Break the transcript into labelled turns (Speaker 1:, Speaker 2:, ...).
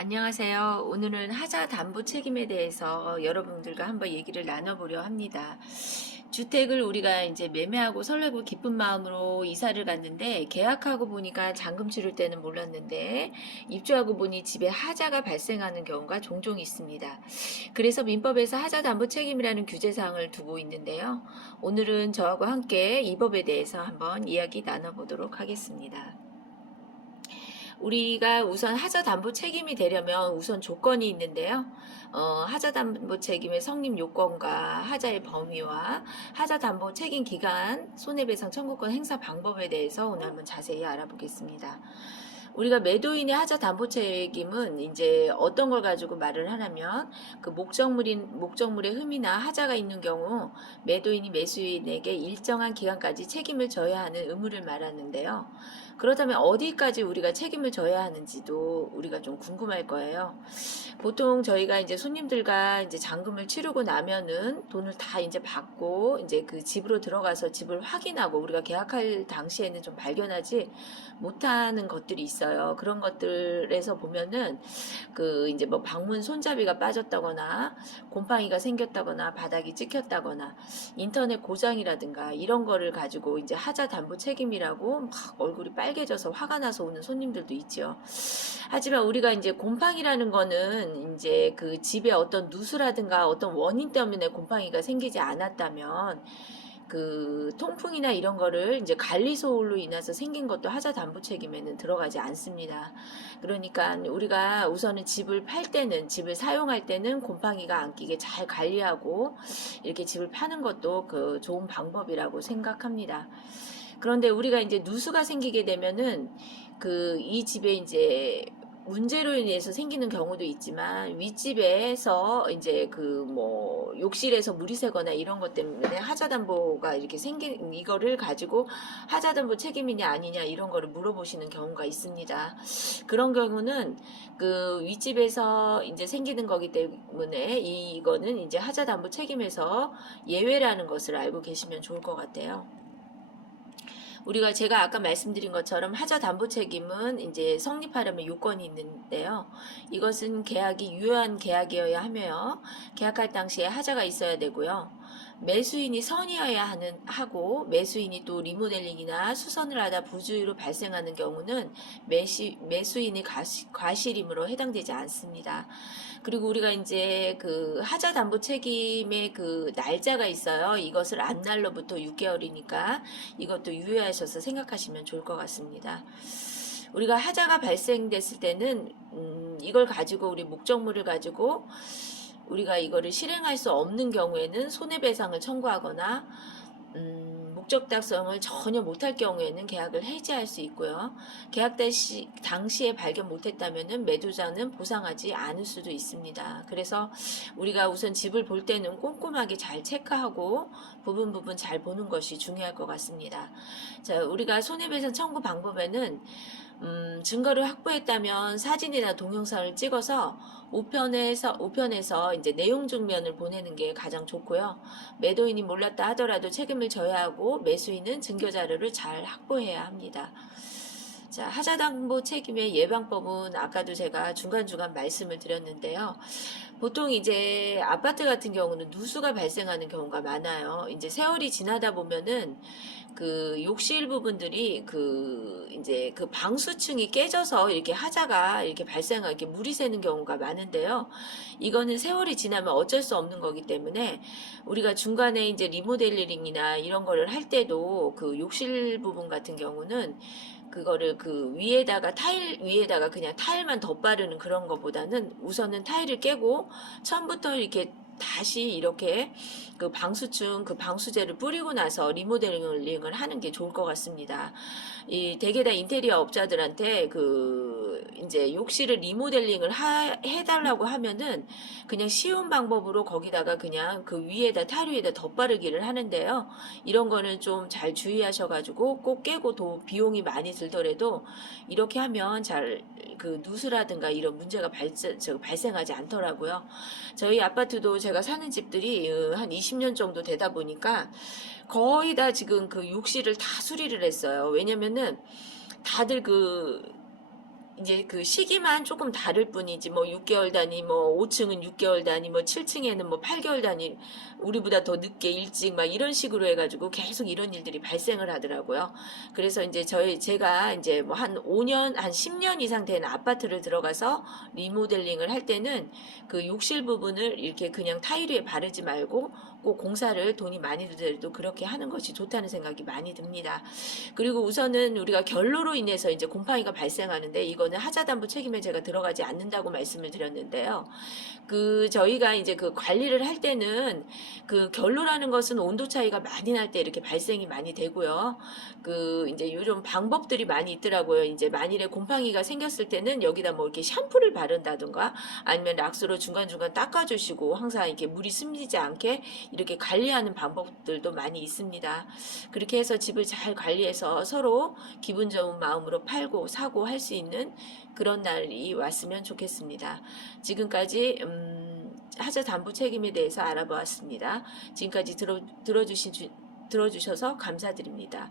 Speaker 1: 안녕하세요. 오늘은 하자 담보 책임에 대해서 여러분들과 한번 얘기를 나눠보려 합니다. 주택을 우리가 이제 매매하고 설레고 기쁜 마음으로 이사를 갔는데 계약하고 보니까 잔금 치를 때는 몰랐는데 입주하고 보니 집에 하자가 발생하는 경우가 종종 있습니다. 그래서 민법에서 하자 담보 책임이라는 규제 사항을 두고 있는데요. 오늘은 저하고 함께 이 법에 대해서 한번 이야기 나눠보도록 하겠습니다. 우리가 우선 하자 담보 책임이 되려면 우선 조건이 있는데요. 어, 하자 담보 책임의 성립 요건과 하자의 범위와 하자 담보 책임 기간, 손해배상 청구권 행사 방법에 대해서 오늘 한번 자세히 알아보겠습니다. 우리가 매도인의 하자 담보 책임은 이제 어떤 걸 가지고 말을 하냐면 그 목적물인 목적물의 흠이나 하자가 있는 경우 매도인이 매수인에게 일정한 기간까지 책임을 져야 하는 의무를 말하는데요. 그렇다면 어디까지 우리가 책임을 져야 하는지도 우리가 좀 궁금할 거예요. 보통 저희가 이제 손님들과 이제 잔금을 치르고 나면은 돈을 다 이제 받고 이제 그 집으로 들어가서 집을 확인하고 우리가 계약할 당시에는 좀 발견하지 못하는 것들이 있어요. 그런 것들에서 보면은 그 이제 뭐 방문 손잡이가 빠졌다거나 곰팡이가 생겼다거나 바닥이 찍혔다거나 인터넷 고장이라든가 이런 거를 가지고 이제 하자 담보 책임이라고 막 얼굴이 빨 개져서 화가 나서 오는 손님들도 있죠. 하지만 우리가 이제 곰팡이라는 거는 이제 그 집에 어떤 누수라든가 어떤 원인 때문에 곰팡이가 생기지 않았다면 그 통풍이나 이런 거를 이제 관리 소홀로 인해서 생긴 것도 하자 담보 책임에는 들어가지 않습니다. 그러니까 우리가 우선은 집을 팔 때는 집을 사용할 때는 곰팡이가 안 끼게 잘 관리하고 이렇게 집을 파는 것도 그 좋은 방법이라고 생각합니다. 그런데 우리가 이제 누수가 생기게 되면은 그 이 집에 이제 문제로 인해서 생기는 경우도 있지만 윗집에서 이제 그 뭐 욕실에서 물이 새거나 이런 것 때문에 하자담보가 이렇게 생긴 이거를 가지고 하자담보 책임이냐 아니냐 이런 거를 물어보시는 경우가 있습니다. 그런 경우는 그 윗집에서 이제 생기는 거기 때문에 이거는 이제 하자담보 책임에서 예외라는 것을 알고 계시면 좋을 것 같아요. 우리가 제가 아까 말씀드린 것처럼 하자 담보 책임은 이제 성립하려면 요건이 있는데요. 이것은 계약이 유효한 계약이어야 하며 계약할 당시에 하자가 있어야 되고요. 매수인이 선이어야 하는 하고 매수인이 또 리모델링이나 수선을 하다 부주의로 발생하는 경우는 매시, 매수인이 과시, 과실임으로 해당되지 않습니다. 그리고 우리가 이제 그 하자 담보 책임의 그 날짜가 있어요. 이것을 안 날로부터 6개월이니까 이것도 유의하셔서 생각하시면 좋을 것 같습니다. 우리가 하자가 발생됐을 때는 음, 이걸 가지고 우리 목적물을 가지고 우리가 이거를 실행할 수 없는 경우에는 손해배상을 청구하거나 음, 목적 달성을 전혀 못할 경우에는 계약을 해지할 수 있고요. 계약 당시, 당시에 발견 못했다면은 매도자는 보상하지 않을 수도 있습니다. 그래서 우리가 우선 집을 볼 때는 꼼꼼하게 잘 체크하고 부분 부분 잘 보는 것이 중요할 것 같습니다. 자, 우리가 손해배상 청구 방법에는 음, 증거를 확보했다면 사진이나 동영상을 찍어서 우편에서 우편에서 이제 내용 증면을 보내는 게 가장 좋고요. 매도인이 몰랐다 하더라도 책임을 져야 하고 매수인은 증거 자료를 잘 확보해야 합니다. 자, 하자담보 책임의 예방법은 아까도 제가 중간중간 말씀을 드렸는데요. 보통 이제 아파트 같은 경우는 누수가 발생하는 경우가 많아요. 이제 세월이 지나다 보면은 그 욕실 부분들이 그 이제 그 방수층이 깨져서 이렇게 하자가 이렇게 발생하게 이렇게 물이 새는 경우가 많은데요. 이거는 세월이 지나면 어쩔 수 없는 거기 때문에 우리가 중간에 이제 리모델링이나 이런 거를 할 때도 그 욕실 부분 같은 경우는 그거를 그 위에다가 타일 위에다가 그냥 타일만 덧바르는 그런 것보다는 우선은 타일을 깨고 처음부터 이렇게 다시 이렇게 그 방수층 그 방수제를 뿌리고 나서 리모델링을 하는 게 좋을 것 같습니다. 이 대개 다 인테리어 업자들한테 그 이제 욕실을 리모델링을 하, 해달라고 하면은 그냥 쉬운 방법으로 거기다가 그냥 그 위에다 타일 위에다 덧바르기를 하는데요. 이런 거는 좀 잘 주의하셔가지고 꼭 깨고 도 비용이 많이 들더라도 이렇게 하면 잘 그 누수라든가 이런 문제가 발생, 저, 발생하지 않더라고요. 저희 아파트도 제가 사는 집들이 어, 한 20년 정도 되다 보니까 거의 다 지금 그 욕실을 다 수리를 했어요. 왜냐면은 다들 그 이제 그 시기만 조금 다를 뿐이지 뭐 6개월 단위 뭐 5층은 6개월 단위 뭐 7층에는 뭐 8개월 단위 우리보다 더 늦게 일찍 막 이런 식으로 해가지고 계속 이런 일들이 발생을 하더라고요. 그래서 이제 저희 제가 이제 뭐 한 5년 한 10년 이상 된 아파트를 들어가서 리모델링을 할 때는 그 욕실 부분을 이렇게 그냥 타일 위에 바르지 말고 꼭 공사를 돈이 많이 들더라도 그렇게 하는 것이 좋다는 생각이 많이 듭니다. 그리고 우선은 우리가 결로로 인해서 이제 곰팡이가 발생하는데 이거 는 하자담보 책임에 제가 들어가지 않는다고 말씀을 드렸는데요. 그 저희가 이제 그 관리를 할 때는 그 결로라는 것은 온도 차이가 많이 날 때 이렇게 발생이 많이 되고요. 그 이제 이런 방법들이 많이 있더라고요. 이제 만일에 곰팡이가 생겼을 때는 여기다 뭐 이렇게 샴푸를 바른다든가 아니면 락스로 중간중간 닦아주시고 항상 이렇게 물이 스미지 않게 이렇게 관리하는 방법들도 많이 있습니다. 그렇게 해서 집을 잘 관리해서 서로 기분 좋은 마음으로 팔고 사고 할 수 있는 그런 날이 왔으면 좋겠습니다. 지금까지 음, 하자 담보 책임에 대해서 알아보았습니다. 지금까지 들어, 들어주신 주- 들어주셔서 감사드립니다.